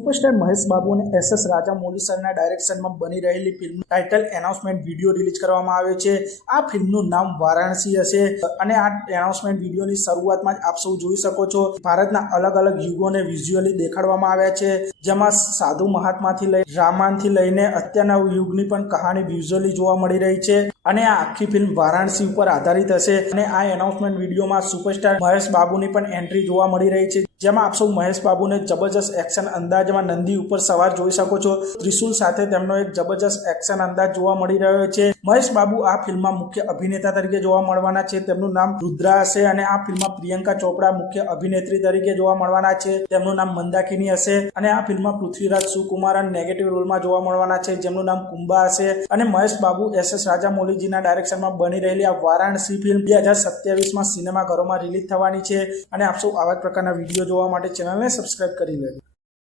Superstar Mahesh Babu અને S Rajamouli સરના ડાયરેક્શનમાં બની રહેલી film title announcement video release કરવામાં આવ્યો છે। આ ફિલ્મનું નામ વારાણસી હશે અને આ એનાઉન્સમેન્ટ વિડીયોની શરૂઆતમાં જ આપ સૌ જોઈ શકો છો ભારતના અલગ અલગ યુગોને વિઝ્યુઅલી દેખાડવામાં આવ્યા છે, જેમાં સાધુ મહાત્માથી લઈ રામાયણથી લઈને અત્યારના યુગની પણ કહાની વિઝ્યુઅલી જોવા મળી રહી છે અને આ આખી ફિલ્મ વારાણસી ઉપર આધારિત હશે અને આ એનાઉન્સમેન્ટ વિડીયોમાં સુપરસ્ટાર મહેશ બાબુની પણ એન્ટ્રી જોવા મળી રહી છે, જેમાં આપ સૌ મહેશ બાબુને જબરજસ્ત એક્શન અંદાજમાં નંદી ઉપર સવાર જોઈ શકો છો। ત્રિશુલ સાથે તેમનો એક જબરજસ્ત એક્શન અંદાજ જોવા મળી રહ્યો છે। મહેશ બાબુ આ ફિલ્મમાં મુખ્ય અભિનેતા તરીકે જોવા મળવાના છે, તેમનું નામ રુદ્રા હશે અને આ ફિલ્મમાં પ્રિયંકા ચોપડા મુખ્ય અભિનેત્રી તરીકે જોવા મળવાના છે, તેમનું નામ મંદાકિની હશે અને આ ફિલ્મમાં પૃથ્વીરાજ સુકુમારન નેગેટિવ રોલમાં જોવા મળવાના છે, જેમનું નામ કુંભા હશે અને મહેશ બાબુ એસ રાજામૌલીજીના ડાયરેક્શનમાં બની રહેલી આ વારાણસી ફિલ્મ 2027માં સિનેમાઘરોમાં રિલીઝ થવાની છે અને આપ સૌ આવા પ્રકારના વિડીયો જોવા માટે ચેનલને સબસ્ક્રાઇબ કરી લેજો।